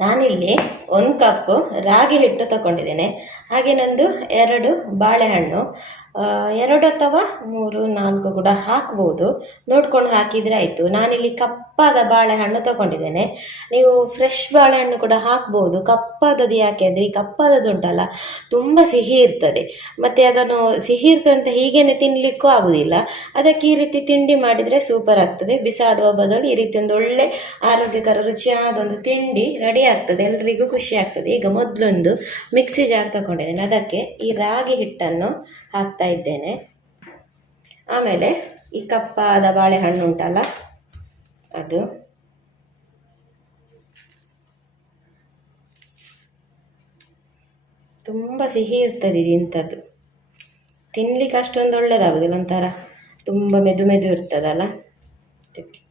ನಾನಿಲ್ಲಿ ಒಂದು ಕಪ್ ರಾಗಿ ಹಿಟ್ಟು ತಗೊಂಡಿದ್ದೇನೆ. ಹಾಗೆ ನಂದು ಎರಡು ಬಾಳೆಹಣ್ಣು. ಎರಡು ಅಥವಾ ಮೂರು, ನಾಲ್ಕು ಕೂಡ ಹಾಕ್ಬೋದು. ನೋಡ್ಕೊಂಡು ಹಾಕಿದರೆ ಆಯಿತು. ನಾನಿಲ್ಲಿ ಕಪ್ಪಾದ ಬಾಳೆಹಣ್ಣು ತಗೊಂಡಿದ್ದೇನೆ. ನೀವು ಫ್ರೆಶ್ ಬಾಳೆಹಣ್ಣು ಕೂಡ ಹಾಕ್ಬೋದು. ಕಪ್ಪಾದದ್ದು ಯಾಕೆ ಅಂದರೆ ಈ ಕಪ್ಪಾದದ್ದು ಉಂಟಲ್ಲ, ತುಂಬ ಸಿಹಿ ಇರ್ತದೆ. ಮತ್ತು ಅದನ್ನು ಸಿಹಿ ಇರ್ತದೆ ಅಂತ ಹೀಗೇನೆ ತಿನ್ನಲಿಕ್ಕೂ ಆಗುದಿಲ್ಲ. ಅದಕ್ಕೆ ಈ ರೀತಿ ತಿಂಡಿ ಮಾಡಿದರೆ ಸೂಪರ್ ಆಗ್ತದೆ. ಬಿಸಾಡುವ ಬದಲು ಈ ರೀತಿ ಒಂದು ಒಳ್ಳೆ ಆರೋಗ್ಯಕರ, ರುಚಿಯಾದ ಒಂದು ತಿಂಡಿ ರೆಡಿ ಆಗ್ತದೆ. ಎಲ್ಲರಿಗೂ ಆಗ್ತದೆ. ಈಗ ಮೊದಲೊಂದು ಮಿಕ್ಸಿ ಜಾರ್ ತಗೊಂಡಿದ್ದೇನೆ. ಅದಕ್ಕೆ ಈ ರಾಗಿ ಹಿಟ್ಟನ್ನು ಹಾಕ್ತಾ ಇದ್ದೇನೆ. ಆಮೇಲೆ ಈ ಕಪ್ಪಾದ ಬಾಳೆಹಣ್ಣು ಉಂಟಲ್ಲ, ಅದು. ತುಂಬ ಸಿಹಿ ಇರ್ತದೆ ಇದು ಇಂಥದ್ದು. ತಿನ್ಲಿಕ್ಕೆ ಅಷ್ಟೊಂದು ಒಳ್ಳೇದಾಗುದಿಲ್ಲ ಒಂಥರ ತುಂಬ ಮೆದು ಮೆದು ಇರ್ತದಲ್ಲ. ಅದಕ್ಕೆ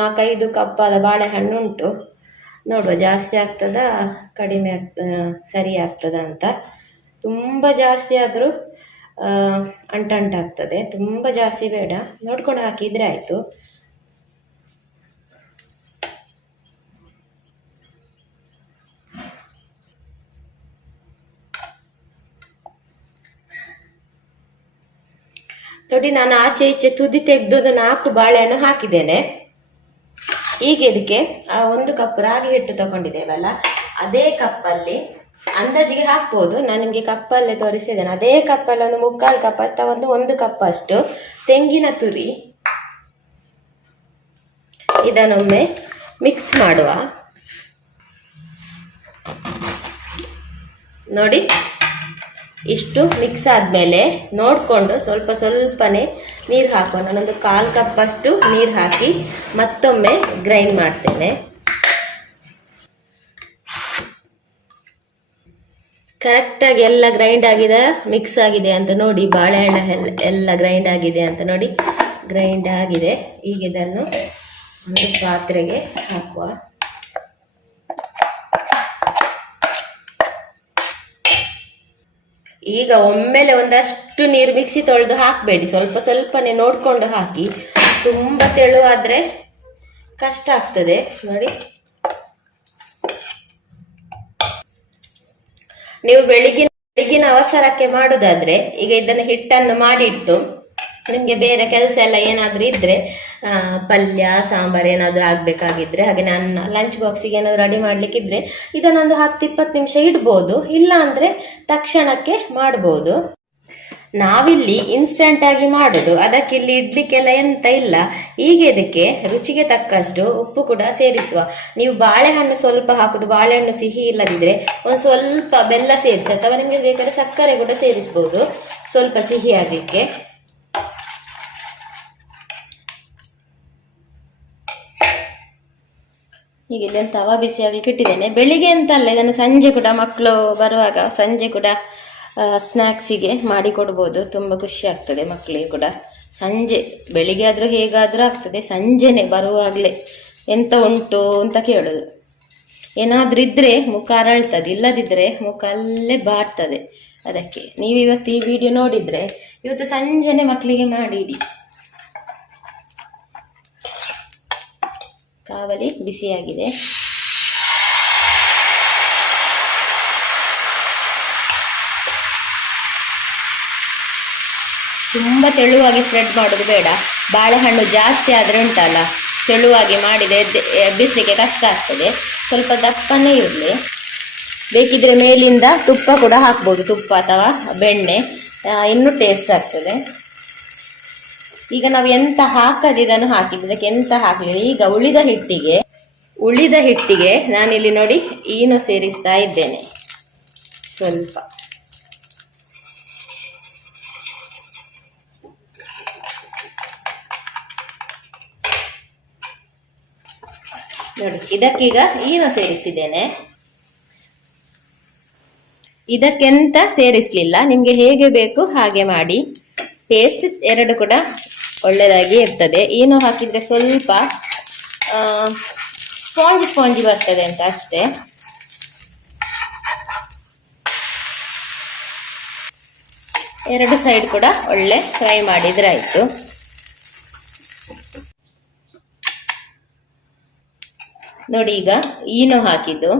ನಾಲ್ಕೈದು ಕಪ್ಪಾದ ಬಾಳೆಹಣ್ಣು ಉಂಟು. ನೋಡುವ, ಜಾಸ್ತಿ ಆಗ್ತದ, ಕಡಿಮೆ ಆಗ್ತ ಸರಿ ಆಗ್ತದ ಅಂತ. ತುಂಬ ಜಾಸ್ತಿ ಆದರೂ ಅಂಟಂಟಾಗ್ತದೆ ತುಂಬ ಜಾಸ್ತಿ ಬೇಡ. ನೋಡ್ಕೊಂಡು ಹಾಕಿದ್ರೆ ಆಯಿತು. ನೋಡಿ, ನಾನು ಆಚೆ ಈಚೆ ತುದಿ ತೆಗೆದು ನಾಲ್ಕು ಬಾಳೆಹಣ್ಣು ಹಾಕಿದ್ದೇನೆ. ಈಗ ಇದಕ್ಕೆ ಒಂದು ಕಪ್ ರಾಗಿ ಹಿಟ್ಟು ತಗೊಂಡಿದ್ದೇವಲ್ಲ, ಅದೇ ಕಪ್ಪಲ್ಲಿ ಅಂದಾಜಿಗೆ ಹಾಕ್ಬೋದು. ನಾನು ನಿಮಗೆ ಕಪ್ಪಲ್ಲೇ ತೋರಿಸಿದ್ದೇನೆ. ಅದೇ ಕಪ್ಪಲ್ಲಿ ಒಂದು ಮುಕ್ಕಾಲು ಕಪ್ ಅಥವಾ ಒಂದು ಒಂದು ಕಪ್ ಅಷ್ಟು ತೆಂಗಿನ ತುರಿ ಇದನ್ನೊಮ್ಮೆ ಮಿಕ್ಸ್ ಮಾಡುವ. ನೋಡಿ. ಇಷ್ಟು ಮಿಕ್ಸ್ ಆದಮೇಲೆ ನೋಡಿಕೊಂಡು ಸ್ವಲ್ಪ ಸ್ವಲ್ಪನೇ ನೀರು ಹಾಕುವ ನಾನೊಂದು ಕಾಲು ಕಪ್ಪಷ್ಟು ನೀರು ಹಾಕಿ ಮತ್ತೊಮ್ಮೆ ಗ್ರೈಂಡ್ ಮಾಡ್ತೇನೆ. ಕರೆಕ್ಟಾಗಿ ಎಲ್ಲ ಗ್ರೈಂಡ್ ಆಗಿದೆ ಮಿಕ್ಸ್ ಆಗಿದೆ ಅಂತ ನೋಡಿ, ಬಾಳೆಹಣ್ಣು ಎಲ್ಲ ಎಲ್ಲ ಗ್ರೈಂಡ್ ಆಗಿದೆ ಅಂತ ನೋಡಿ ಗ್ರೈಂಡ್ ಆಗಿದೆ. ಈಗ ಇದನ್ನು ಒಂದು ಪಾತ್ರೆಗೆ ಹಾಕುವ. ಈಗ ಒಮ್ಮೆಲೆ ಒಂದಷ್ಟು ನೀರು ಮಿಕ್ಸಿ ತೊಳೆದು ಹಾಕಬೇಡಿ. ಸ್ವಲ್ಪ ಸ್ವಲ್ಪನೇ ನೋಡ್ಕೊಂಡು ಹಾಕಿ. ತುಂಬ ತೆಳುವಾದ್ರೆ ಕಷ್ಟ ಆಗ್ತದೆ. ನೋಡಿ. ನೀವು ಬೆಳಿಗ್ಗೆ ಬೆಳಿಗಿನ ಅವಸರಕ್ಕೆ ಮಾಡುದಾದ್ರೆ ಈಗ ಇದನ್ನು ಹಿಟ್ಟನ್ನು ಮಾಡಿಟ್ಟು ನಿಮಗೆ ಬೇರೆ ಕೆಲಸ ಎಲ್ಲ ಏನಾದರೂ ಇದ್ರೆ ಆ, ಪಲ್ಯ ಸಾಂಬಾರ್ ಏನಾದರೂ ಆಗಬೇಕಾಗಿದ್ದರೆ ಹಾಗೆ ನಾನು ಲಂಚ್ ಬಾಕ್ಸಿಗೆ ಏನಾದರೂ ರೆಡಿ ಮಾಡಲಿಕ್ಕಿದ್ರೆ ಇದನ್ನೊಂದು ಹತ್ತು ಇಪ್ಪತ್ತು ನಿಮಿಷ ಇಡ್ಬೋದು. ಇಲ್ಲ ಅಂದರೆ ತಕ್ಷಣಕ್ಕೆ ಮಾಡ್ಬೋದು. ನಾವಿಲ್ಲಿ ಇನ್ಸ್ಟಂಟ್ ಆಗಿ ಮಾಡೋದು. ಅದಕ್ಕೆ ಇಲ್ಲಿ ಇಡ್ಲಿಕ್ಕೆಲ್ಲ ಎಂತ ಇಲ್ಲ. ಈಗ ಇದಕ್ಕೆ ರುಚಿಗೆ ತಕ್ಕಷ್ಟು ಉಪ್ಪು ಕೂಡ ಸೇರಿಸುವ. ನೀವು ಬಾಳೆಹಣ್ಣು ಸ್ವಲ್ಪ ಹಾಕುದು ಬಾಳೆಹಣ್ಣು ಸಿಹಿ ಇಲ್ಲದಿದ್ರೆ ಒಂದು ಸ್ವಲ್ಪ ಬೆಲ್ಲ ಸೇರಿಸಿ ಅಥವಾ ನಿಮಗೆ ಬೇಕಾದ್ರೆ ಸಕ್ಕರೆ ಕೂಡ ಸೇರಿಸ್ಬೋದು. ಸ್ವಲ್ಪ ಸಿಹಿ ಆಗಲಿಕ್ಕೆ. ಈಗ ಇಲ್ಲಿ ತವ ಬಿಸಿ ಆಗ್ಲಿಕ್ಕೆ ಇಟ್ಟಿದ್ದೇನೆ. ಬೆಳಿಗ್ಗೆ ಅಂತ ಅಲ್ಲ, ಇದನ್ನು ಸಂಜೆ ಕೂಡ ಮಕ್ಕಳು ಬರುವಾಗ ಸಂಜೆ ಕೂಡ ಸ್ನ್ಯಾಕ್ಸಿಗೆ ಮಾಡಿ ಕೊಡ್ಬೋದು. ತುಂಬ ಖುಷಿ ಆಗ್ತದೆ ಮಕ್ಕಳಿಗೆ ಕೂಡ. ಸಂಜೆ, ಬೆಳಿಗ್ಗೆ ಆದರೂ ಹೇಗಾದರೂ ಆಗ್ತದೆ. ಸಂಜೆನೆ ಬರುವಾಗಲೇ ಎಂತ ಉಂಟು ಅಂತ ಕೇಳೋದು. ಏನಾದರೂ ಇದ್ದರೆ ಮುಖ ಅರಳ್ತದೆ ಇಲ್ಲದಿದ್ದರೆ ಮುಖ ಅಲ್ಲೇ ಬಾಡ್ತದೆ. ಅದಕ್ಕೆ ನೀವು ಇವತ್ತು ಈ ವಿಡಿಯೋ ನೋಡಿದರೆ, ಇವತ್ತು ಸಂಜೆನೆ ಮಕ್ಕಳಿಗೆ ಮಾಡಿ ಇಡಿ. ಕಾವಲಿ ಬಿಸಿಯಾಗಿದೆ. ತುಂಬ ತೆಳುವಾಗಿ ಸ್ಪ್ರೆಡ್ ಮಾಡೋದು ಬೇಡ. ಬಾಳೆಹಣ್ಣು ಜಾಸ್ತಿ ಆದರೆ ಉಂಟಲ್ಲ, ತೆಳುವಾಗಿ ಮಾಡಿದರೆ ಬಿಸಿಲಿಗೆ ಕಷ್ಟ ಆಗ್ತದೆ. ಸ್ವಲ್ಪ ದಪ್ಪನೇ ಇರಲಿ. ಬೇಕಿದ್ರೆ ಮೇಲಿಂದ ತುಪ್ಪ ಕೂಡ ಹಾಕ್ಬೋದು, ತುಪ್ಪ ಅಥವಾ ಬೆಣ್ಣೆ ಇನ್ನೂ ಟೇಸ್ಟ್ ಆಗ್ತದೆ. ಈಗ ನಾವು ಎಂತ ಹಾಕದೆ ಇದನ್ನು ಹಾಕಿದ್ದು ಇದಕ್ಕೆ ಎಂತ ಹಾಕಲಿಲ್ಲ. ಈಗ ಉಳಿದ ಹಿಟ್ಟಿಗೆ ಉಳಿದ ಹಿಟ್ಟಿಗೆ ನಾನಿಲ್ಲಿ ನೋಡಿ ಈನು ಸೇರಿಸ್ತಾ ಇದ್ದೇನೆ. ಸ್ವಲ್ಪ. ನೋಡಿ ಇದಕ್ಕೀಗ ಈನು ಸೇರಿಸಿದ್ದೇನೆ. ಇದಕ್ಕೆಂತ ಸೇರಿಸಲಿಲ್ಲ. ನಿಮಗೆ ಹೇಗೆ ಬೇಕು ಹಾಗೆ ಮಾಡಿ. ಟೇಸ್ಟ್ ಎರಡು ಕೂಡ ಒಳ್ಳೆಯದಾಗಿ ಇರ್ತದೆ. ಏನು ಹಾಕಿದರೆ ಸ್ವಲ್ಪ ಸ್ಪಾಂಜ್ ಸ್ಪಾಂಜಿ ಬರ್ತದೆ ಅಂತ ಅಷ್ಟೇ. ಎರಡು ಸೈಡ್ ಕೂಡ ಒಳ್ಳೆ ಫ್ರೈ ಮಾಡಿದ್ರೆ ಆಯಿತು. ನೋಡಿ ಈಗ ಏನು ಹಾಕಿದ್ದು.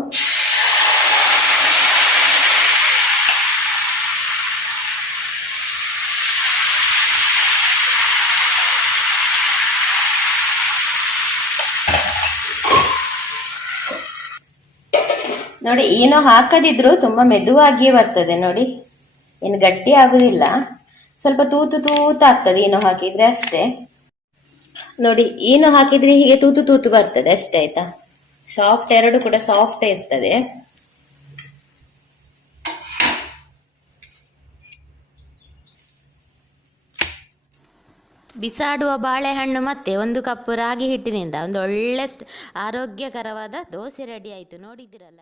ನೋಡಿ, ಏನೋ ಹಾಕದಿದ್ರು ತುಂಬಾ ಮೆದುವಾಗಿಯೇ ಬರ್ತದೆ ನೋಡಿ. ಏನು ಗಟ್ಟಿ ಆಗುದಿಲ್ಲ. ಸ್ವಲ್ಪ ತೂತು ತೂತು ಆಗ್ತದೆ ಏನೋ ಹಾಕಿದ್ರೆ ಅಷ್ಟೇ. ನೋಡಿ, ಏನು ಹಾಕಿದ್ರೆ ಹೀಗೆ ತೂತು ತೂತು ಬರ್ತದೆ ಅಷ್ಟೇ, ಆಯ್ತಾ? ಸಾಫ್ಟ್ ಎರಡು ಕೂಡ ಸಾಫ್ಟ್ ಇರ್ತದೆ. ಬಿಸಾಡುವ ಬಾಳೆಹಣ್ಣು ಮತ್ತೆ ಒಂದು ಕಪ್ ರಾಗಿ ಹಿಟ್ಟಿನಿಂದ ಒಂದು ಒಳ್ಳೆ ಆರೋಗ್ಯಕರವಾದ ದೋಸೆ ರೆಡಿ ಆಯಿತು. ನೋಡಿದ್ದೀರಲ್ಲ?